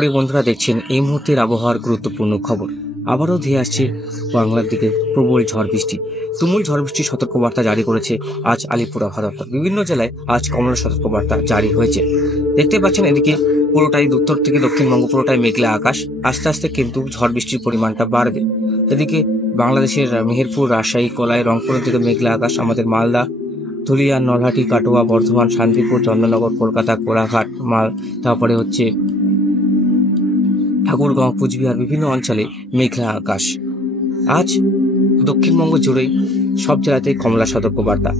সুপ্রিয় বন্ধুরা, দেখছেন এই মুহূর্তের আবহাওয়ার গুরুত্বপূর্ণ খবর। আবারও ধেয়ে আসছে বাংলার দিকে প্রবল ঝড় বৃষ্টি। তুমুল ঝড় বৃষ্টির সতর্কবার্তা জারি করেছে আজ আলিপুর আবহাওয়া দপ্তর। বিভিন্ন জেলায় আজ কমলা সতর্কবার্তা জারি হয়েছে। দেখতে পাচ্ছেন এদিকে পুরোটাই উত্তর থেকে দক্ষিণবঙ্গ পুরোটাই মেঘলা আকাশ। আস্তে আস্তে কিন্তু ঝড় বৃষ্টির পরিমাণটা বাড়বে। এদিকে বাংলাদেশের মেহেরপুর, রাজশাহী, কলাই, রংপুরের দিকে মেঘলা আকাশ। আমাদের মালদা, ধুলিয়ান, নলহাটি, কাটোয়া, বর্ধমান, শান্তিপুর, চন্দননগর, কলকাতা, কোলাঘাট, তারপরে হচ্ছে ঠাকুরগাঁও, কুচবিহার বিভিন্ন অঞ্চলে মেঘলা আকাশ। আজ দক্ষিণবঙ্গ জুড়েই সব জেলাতেই কমলা সতর্কবার্তা।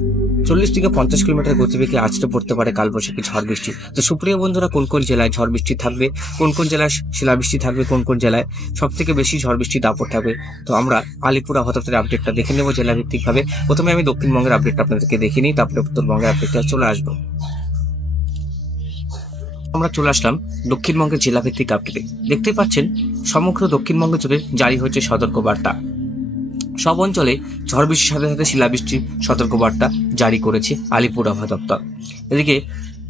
40 থেকে 50 কিলোমিটার গতিবেগে আছড়ে পড়তে পারে কালবৈশাখী ঝড় বৃষ্টি। তো সুপ্রিয় বন্ধুরা, কোন কোন জেলায় ঝড় বৃষ্টি থাকবে, কোন কোন জেলায় শিলাবৃষ্টি থাকবে, কোন কোন জেলায় সব থেকে বেশি ঝড় বৃষ্টি দাপট থাকবে, তো আমরা আলিপুর আবহাওয়া দপ্তরের আপডেটটা দেখে নেব জেলা ভিত্তিক ভাবে। প্রথমে আমি দক্ষিণবঙ্গের আপডেটটা আপনাদেরকে দেখে নিই, তারপরে উত্তরবঙ্গের আপডেটটা চলে আসবো। আমরা চলে আসলাম দক্ষিণবঙ্গের জেলা ভিত্তিক আপডেটে। দেখতে পাচ্ছেন সমগ্র দক্ষিণবঙ্গ জুড়ে জারি হয়েছে সতর্কবার্তা। সব অঞ্চলে ঝড় বৃষ্টির সাথে সাথে শিলাবৃষ্টির সতর্কবার্তা জারি করেছে আলিপুর আবহাওয়া দপ্তর। এদিকে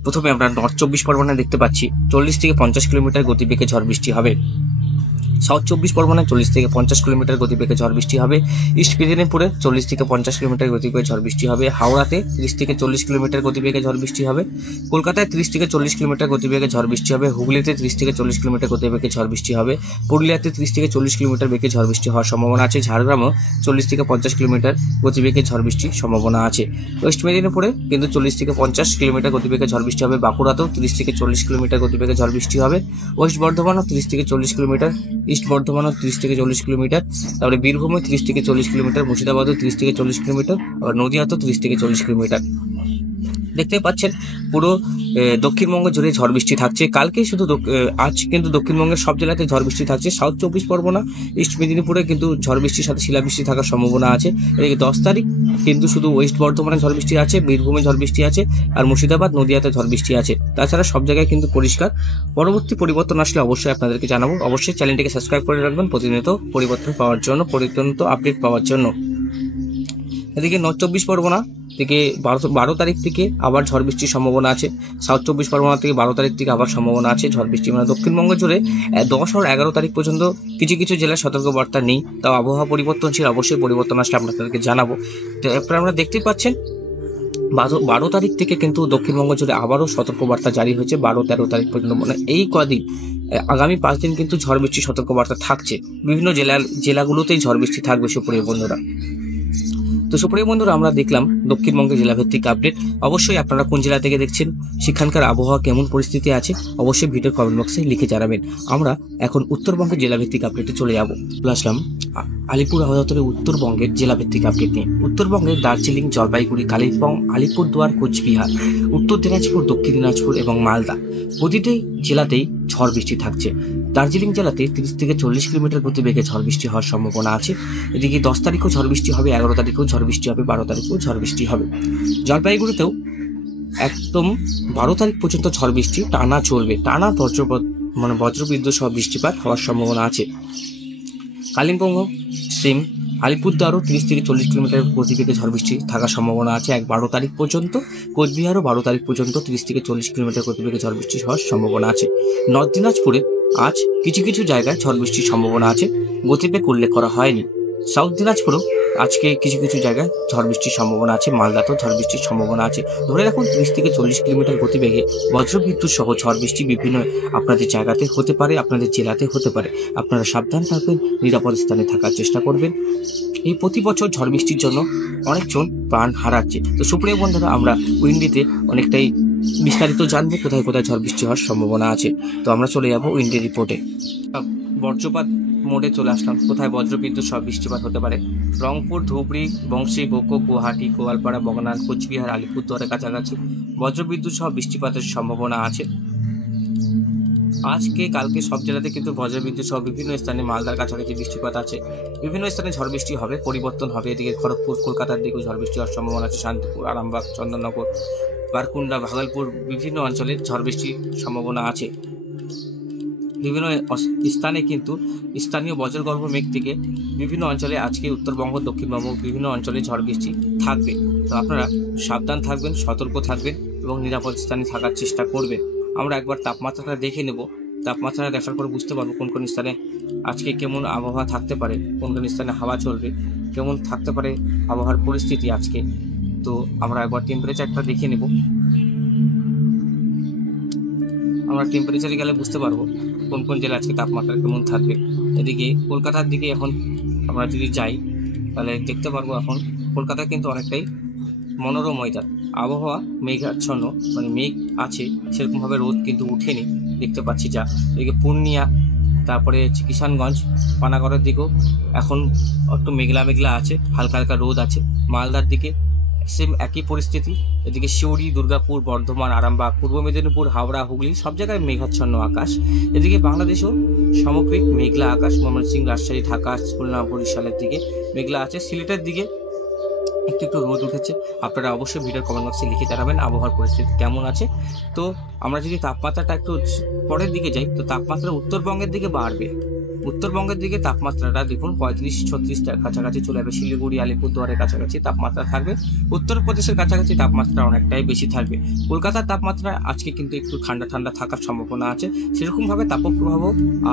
প্রথমে আমরা নর্থ 24 পরগনায় দেখতে পাচ্ছি 40 থেকে 50 কিলোমিটার গতিবেগে ঝড় বৃষ্টি হবে। সাউথ 24 পরগনায় 40 থেকে 50 কিলোমিটার গতিবেগে ঝড় বৃষ্টি হবে। ইস্ট মেদিনীপুরে 40 থেকে 50 কিলোমিটার গতিবেগে ঝড় বৃষ্টি হবে। হাওড়াতে 30 থেকে 40 কিলোমিটার গতিবেগে ঝড় বৃষ্টি হবে। কলকাতায় 30 থেকে 40 কিলোমিটার গতিবেগে ঝড় বৃষ্টি হবে। হুগলিতে 30 থেকে 40 কিলোমিটার গতিবেগে ঝড় বৃষ্টি হবে। পুরুলিয়াতে 30 থেকে 40 কিলোমিটার বেগে ঝড় বৃষ্টি হওয়ার সম্ভাবনা আছে। ঝাড়গ্রামও 40 থেকে 50 কিলোমিটার গতিবেগে ঝড় বৃষ্টির সম্ভাবনা আছে। ওয়েস্ট মেদিনীপুরে কিন্তু 40 থেকে 50 কিলোমিটার গতিবেগে ঝড় বৃষ্টি হবে। বাঁকুড়াতেও 30 থেকে 40 কিলোমিটার গতিবেগে ঝড় বৃষ্টি হবে। ওয়েস্ট বর্ধমানও 30 থেকে 40 কিলোমিটার, ইস্ট বর্ধমানও 30 থেকে 40 কিলোমিটার, তারপরে বীরভূমে 30 থেকে 40 কিলোমিটার, মুর্শিদাবাদও 30 থেকে 40 কিলোমিটার, আর নদিয়াতেও 30 থেকে 40 কিলোমিটার। দেখতে পাচ্ছেন পুরো দক্ষিণবঙ্গ জুড়ে ঝড় বৃষ্টি থাকছে। কালকে শুধু আজ কিন্তু দক্ষিণবঙ্গের সব জেলাতে ঝড় বৃষ্টি থাকছে। সাউথ 24 পরগনা, ইস্ট মেদিনীপুরে কিন্তু ঝড় বৃষ্টির সাথে শিলাবৃষ্টি থাকার সম্ভাবনা আছে। এদিকে 10 তারিখ কিন্তু শুধু ওয়েস্ট বর্ধমানে ঝড় বৃষ্টি আছে, বীরভূমে ঝড় বৃষ্টি আছে, আর মুর্শিদাবাদ, নদিয়াতে ঝড় বৃষ্টি আছে। তাছাড়া সব জায়গায় কিন্তু পরিষ্কার। পরবর্তী পরিবর্তন আসলে অবশ্যই আপনাদেরকে জানাবো। অবশ্যই চ্যানেলটিকে সাবস্ক্রাইব করে রাখবেন প্রতিনিয়ত পরিবর্তন পাওয়ার জন্য, প্রতিনিয়ত আপডেট পাওয়ার জন্য। এদিকে নর্থ 24 পরগনা থেকে 12 তারিখ থেকে আবার ঝড় বৃষ্টির সম্ভাবনা আছে। সাউথ 24 পরগনা থেকে 12 তারিখ থেকে আবার সম্ভাবনা আছে ঝড় বৃষ্টি। মানে দক্ষিণবঙ্গ জুড়ে 10 আর 11 তারিখ পর্যন্ত কিছু কিছু জেলায় সতর্কবার্তা নেই। তাও আবহাওয়া পরিবর্তনশীল, অবশ্যই পরিবর্তন আসলে আপনাদেরকে জানাবো। তো এরপরে আমরা দেখতেই পাচ্ছেন 12 তারিখ থেকে কিন্তু দক্ষিণবঙ্গ জুড়ে আবারও সতর্কবার্তা জারি হয়েছে। 12-13 তারিখ পর্যন্ত, মানে এই কদিন আগামী 5 দিন কিন্তু ঝড় বৃষ্টির সতর্কবার্তা থাকছে। বিভিন্ন জেলাগুলোতেই ঝড় বৃষ্টি থাকবে সুপ্রিয় বন্ধুরা। তো সুপ্রিয় বন্ধুরা, আমরা দেখলাম দক্ষিণবঙ্গের জেলাভিত্তিক আপডেট। অবশ্যই আপনারা কোন জেলা থেকে দেখছেন, সেখানকার আবহাওয়া কেমন পরিস্থিতি আছে, অবশ্যই ভিডিওর কমেন্ট বক্সে লিখে জানাবেন। আমরা এখন উত্তরবঙ্গের জেলাভিত্তিক আপডেটে চলে যাব। আসলাম আলিপুর আবহাওয়া দপ্তরের উত্তরবঙ্গের জেলাভিত্তিক আপডেট নিয়ে। উত্তরবঙ্গের দার্জিলিং, জলপাইগুড়ি, কালিম্পং, আলিপুরদুয়ার, কোচবিহার, উত্তর দিনাজপুর, দক্ষিণ দিনাজপুর এবং মালদা প্রতিটি জেলাতেই ঝড় বৃষ্টি থাকছে। দার্জিলিং জেলাতে 30 থেকে 40 কিলোমিটার গতিবেগে ঝড় বৃষ্টি হওয়ার সম্ভাবনা আছে। এদিকে 10 তারিখও ঝড় বৃষ্টি হবে, 11 তারিখেও ঝড় বৃষ্টি হবে, 12 তারিখেও ঝড় বৃষ্টি হবে। জলপাইগুড়িতেও একদম 12 তারিখ পর্যন্ত ঝড় বৃষ্টি টানা চলবে। টানা বজ্রবিদ্যুৎ সহ বৃষ্টিপাত হওয়ার সম্ভাবনা আছে। কালিম্পং, সেম। আলিপুরদুয়ারও 30 থেকে 40 কিলোমিটার গতিবেগে ঝড় বৃষ্টি থাকার সম্ভাবনা আছে 12 তারিখ পর্যন্ত। কোচবিহারও 12 তারিখ পর্যন্ত 30 থেকে 40 কিলোমিটার গতিবেগে ঝড় বৃষ্টি হওয়ার সম্ভাবনা আছে। নর্থ দিনাজপুরে আজ কিছু কিছু জায়গায় ঝড় বৃষ্টির সম্ভাবনা আছে, গতিবেগ উল্লেখ করা হয়নি। সাউথ দিনাজপুরেও আজকে কিছু কিছু জায়গায় ঝড় বৃষ্টির সম্ভাবনা আছে। মালদাতেও ঝড় বৃষ্টির সম্ভাবনা আছে। ধরে রাখুন 30 থেকে 40 কিলোমিটার গতিবেগে বজ্রবিদ্যুৎ সহ ঝড় বৃষ্টি বিভিন্ন আপনাদের জায়গাতে হতে পারে, আপনাদের জেলাতে হতে পারে। আপনারা সাবধান থাকবেন, নিরাপদ স্থানে থাকার চেষ্টা করবেন। এই প্রতি বছর ঝড় বৃষ্টির জন্য অনেকজন প্রাণ হারাচ্ছে। তো সুপ্রিয় বন্ধুরা, আমরা উইন্ডিতে অনেকটাই বিস্তারিত জানবো কোথায় কোথায় ঝড় বৃষ্টি হওয়ার সম্ভাবনা আছে। তো আমরা চলে যাবো উইন্ডি রিপোর্টে। বজ্রপাত মোডে চলে আসলাম। কোথায় বজ্রবিদ্যুৎ সহ বৃষ্টিপাত হতে পারে? রংপুর, ধুবড়ি, বংশী, গোকো, গুয়াহাটি, গোয়ালপাড়া, বগনান, কোচবিহার, আলিপুরদুয়ারের কাছাকাছি বজ্রবিদ্যুৎ সহ বৃষ্টিপাতের সম্ভাবনা আছে। আজকে কালকে সব জেলাতে কিন্তু বজ্রবিদ্যুৎ সহ বিভিন্ন স্থানে, মালদার কাছাকাছি বৃষ্টিপাত আছে। বিভিন্ন স্থানে ঝড় বৃষ্টি হবে, পরিবর্তন হবে। এদিকে খড়গপুর, কলকাতার দিকেও ঝড় বৃষ্টি হওয়ার সম্ভাবনা আছে। শান্তিপুর, আরামবাগ, চন্দননগর, বারকুন্ডা, ভাগলপুর বিভিন্ন অঞ্চলে ঝড় বৃষ্টির সম্ভাবনা আছে। বিভিন্ন স্থানে কিন্তু স্থানীয় বজ্রগর্ভ মেঘ থেকে বিভিন্ন অঞ্চলে আজকে উত্তরবঙ্গ, দক্ষিণবঙ্গ বিভিন্ন অঞ্চলে ঝড় বৃষ্টি থাকবে। তো আপনারা সাবধান থাকবেন, সতর্ক থাকবেন এবং নিরাপদ স্থানে থাকার চেষ্টা করবেন। আমরা একবার তাপমাত্রাটা দেখে নেব তাপমাত্রা দেখার পর বুঝতে পারবো কোন কোন স্থানে আজকে কেমন আবহাওয়া থাকতে পারে, কোন কোন স্থানে হাওয়া চলবে, কেমন থাকতে পারে আবহাওয়ার পরিস্থিতি আজকে। তো আমরা একবার টেম্পারেচারটা দেখে নেব। আমরা টেম্পারেচারে গেলে বুঝতে পারবো কোন কোন জেলায় আজকে তাপমাত্রা কেমন থাকবে। এদিকে কলকাতার দিকে এখন আমরা যদি যাই তাহলে দেখতে পারবো এখন কলকাতা কিন্তু অনেকটাই মনোরম ওয়েদার, আবহাওয়া মেঘাচ্ছন্ন, মানে মেঘ আছে, সেরকমভাবে রোদ কিন্তু উঠেনি দেখতে পাচ্ছি। যা এদিকে পূর্ণিয়া, তারপরে হচ্ছে কিষানগঞ্জ, পানাগড়ের দিকেও এখন একটু মেঘলা মেঘলা আছে, হালকা হালকা রোদ আছে। মালদার দিকে সেম একই পরিস্থিতি। এদিকে সিউড়ি, দুর্গাপুর, বর্ধমান, আরামবাগ, পূর্ব মেদিনীপুর, হাওড়া, হুগলি সব জায়গায় মেঘাচ্ছন্ন আকাশ। এদিকে বাংলাদেশেও সামগ্রিক মেঘলা আকাশ, ময়মনসিংহ, রাজশাহী, ঢাকা, খুলনা, বরিশালের দিকে মেঘলা আছে। সিলেটের দিকে একটু একটু রোদ উঠেছে। আপনারা অবশ্যই ভিডিওর কমেন্ট বক্সে লিখে জানাবেন আবহাওয়ার পরিস্থিতি কেমন আছে। তো আমরা যদি তাপমাত্রাটা একটু পরের দিকে যাই, তো তাপমাত্রা উত্তরবঙ্গের দিকে বাড়বে। উত্তরবঙ্গের দিকে তাপমাত্রাটা দেখুন 35-36টার কাছাকাছি চলে যাবে। শিলিগুড়ি, আলিপুরদুয়ারের কাছাকাছি তাপমাত্রা থাকবে। উত্তরপ্রদেশের কাছাকাছি তাপমাত্রা অনেকটাই বেশি থাকবে। কলকাতার তাপমাত্রা আজকে কিন্তু একটু ঠান্ডা ঠান্ডা থাকার সম্ভাবনা আছে। সেরকমভাবে তাপপ্রবাহ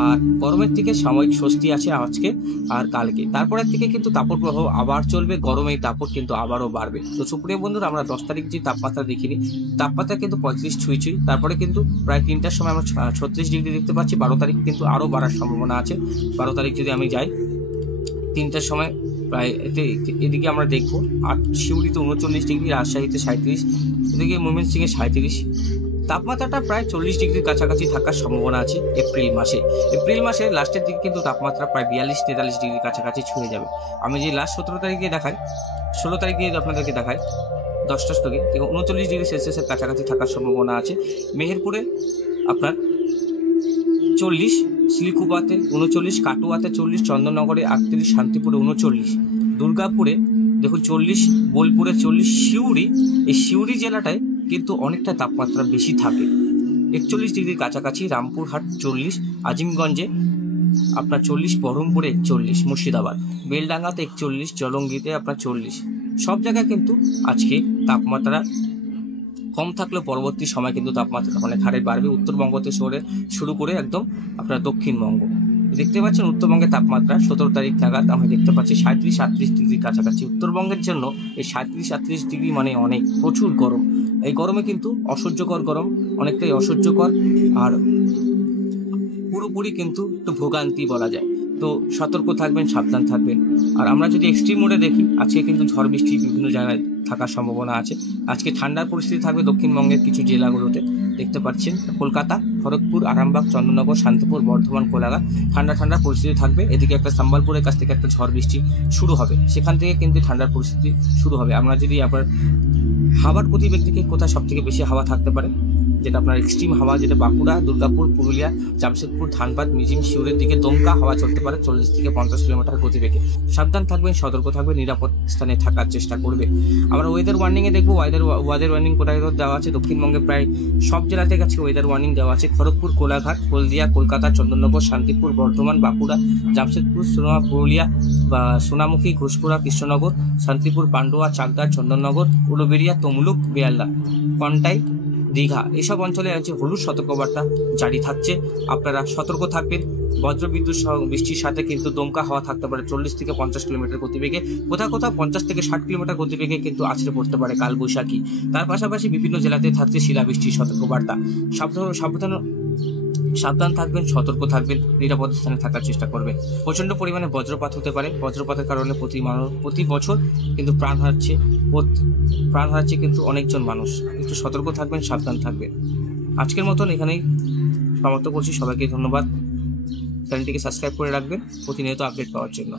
আর গরমের থেকে সাময়িক স্বস্তি আছে আজকে আর কালকে। তারপরের থেকে কিন্তু তাপপ্রবাহ আবার চলবে, গরমের দাপট কিন্তু আবারও বাড়বে। তো সুপ্রিয় বন্ধুরা, আমরা 10 তারিখ যে তাপমাত্রা দেখিনি, তাপমাত্রা কিন্তু 35 ছুঁই। তারপরে কিন্তু প্রায় 3টার সময় আমরা 36 ডিগ্রি দেখতে পাচ্ছি। 12 তারিখ কিন্তু আরও বাড়ার সম্ভাবনা আছে। 12 তারিখ যদি আমি যাই 3টার সময় প্রায় এদিকে আমরা দেখবো সিউড়িতে 39 ডিগ্রি, রাজশাহীতে 37, এদিকে ময়মনসিংহে 37। তাপমাত্রাটা প্রায় 40 ডিগ্রির কাছাকাছি থাকার সম্ভাবনা আছে এপ্রিল মাসে। এপ্রিল মাসের লাস্টের দিকে কিন্তু তাপমাত্রা প্রায় 42-43 ডিগ্রির কাছাকাছি ছুঁয়ে যাবে। আমি যে লাস্ট 17 তারিখে দেখাই, 16 তারিখ দিয়ে আপনাদেরকে দেখাই 10টার থেকে 39 ডিগ্রি সেলসিয়াসের কাছাকাছি থাকার সম্ভাবনা আছে। মেহেরপুরে আপনার 40, শিলিগুড়িতে 39, কাটুয়াতে 40, চন্দননগরে 38, শান্তিপুরে 39, দুর্গাপুরে দেখুন 40, বোলপুরে 40, এই সিউড়ি জেলাটায় কিন্তু অনেকটা তাপমাত্রা বেশি থাকে, 41 ডিগ্রির কাছাকাছি। রামপুরহাট 40, আজিমগঞ্জে আপনার 40, বহরমপুরে 41, মুর্শিদাবাদ, বেলডাঙ্গাতে 41, জলঙ্গিতে আপনার 40। সব জায়গায় কিন্তু আজকে তাপমাত্রা কম থাকলেও পরবর্তী সময় কিন্তু তাপমাত্রা অনেক হারে বাড়বে। উত্তরবঙ্গতে শুরু করে একদম আপনার দক্ষিণবঙ্গ দেখতে পাচ্ছেন। উত্তরবঙ্গের তাপমাত্রা 17 তারিখ নাগাদ আমরা দেখতে পাচ্ছি 37-38 ডিগ্রির কাছাকাছি। উত্তরবঙ্গের জন্য এই 37-38 ডিগ্রি মানে অনেক প্রচুর গরম। এই গরমে কিন্তু অসহ্যকর গরম, অনেকটাই অসহ্যকর আর পুরোপুরি কিন্তু একটু ভোগান্তি বলা যায়। তো সতর্ক থাকবেন, সাবধান থাকবেন। আর আমরা যদি এক্সট্রিম মোডে দেখি, আজকে কিন্তু ঝড় বৃষ্টি বিভিন্ন জায়গায় থাকার সম্ভাবনা আছে। আজকে ঠান্ডার পরিস্থিতি থাকবে দক্ষিণবঙ্গের কিছু জেলাগুলোতে দেখতে পাচ্ছেন। কলকাতা, খড়গপুর, আরামবাগ, চন্দননগর, শান্তিপুর, বর্ধমান, কোলাঘাট ঠান্ডা পরিস্থিতি থাকবে। এদিকে একটা সম্বলপুরের কাছ থেকে একটা ঝড় বৃষ্টি শুরু হবে, সেখান থেকে কিন্তু ঠান্ডার পরিস্থিতি শুরু হবে। আমরা যদি আবার হাওয়ার প্রতি ব্যক্তিকে কোথায় সব থেকে বেশি হাওয়া থাকতে পারে, যেটা আপনার এক্সট্রিম হাওয়া, যেটা বাঁকুড়া, দুর্গাপুর, পুরুলিয়া, জামশেদপুর, ধানবাদ, মিজিং, শিউরের দিকে দমকা হাওয়া চলতে পারে 40 থেকে 50 কিলোমিটার গতিবেগে। সাবধান থাকবেন, সতর্ক থাকবেন, নিরাপদ স্থানে থাকার চেষ্টা করবে। আমরা ওয়েদার ওয়ার্নিংয়ে দেখবো ওয়েদার ওয়ার্নিং কোথায় দেওয়া আছে। দক্ষিণবঙ্গে প্রায় সব জেলাতে কাছে ওয়েদার ওয়ার্নিং দেওয়া আছে। খড়গপুর, কোলাঘাট, হলদিয়া, কলকাতা, চন্দননগর, শান্তিপুর, বর্ধমান, বাঁকুড়া, জামশেদপুর, পুরুলিয়া বা সোনামুখী, ঘোষপুরা, কৃষ্ণনগর, শান্তিপুর, পান্ডুয়া, চাকদা, চন্দননগর, উলুবেড়িয়া, তমলুক, বেয়াল্লা, কন্টাই, দীঘা এসব অঞ্চলে আছে হলুদ সতর্কবার্তা জারি থাকছে। আপনারা সতর্ক থাকবেন। বজ্রবিদ্যুৎ সহ বৃষ্টির সাথে কিন্তু দমকা হাওয়া থাকতে পারে 40 থেকে 50 কিলোমিটার গতিবেগে, কোথাও 50 থেকে 60 কিলোমিটার গতিবেগে কিন্তু আছড়ে পড়তে পারে কালবৈশাখী। তার পাশাপাশি বিভিন্ন জেলাতে থাকছে শিলাবৃষ্টির সতর্কবার্তা। সাবধান থাকবেন, সতর্ক থাকবেন, নিরাপদ স্থানে থাকার চেষ্টা করবেন। প্রচণ্ড পরিমাণে বজ্রপাত হতে পারে। বজ্রপাতের কারণে প্রতি বছর কিন্তু প্রাণ হারাচ্ছে কিন্তু অনেকজন মানুষ। একটু সতর্ক থাকবেন, সাবধান থাকবেন। আজকের মতন এখানেই সমাপ্ত করছি। সবাইকে ধন্যবাদ। চ্যানেলটিকে সাবস্ক্রাইব করে রাখবেন প্রতিনিয়ত আপডেট পাওয়ার জন্য।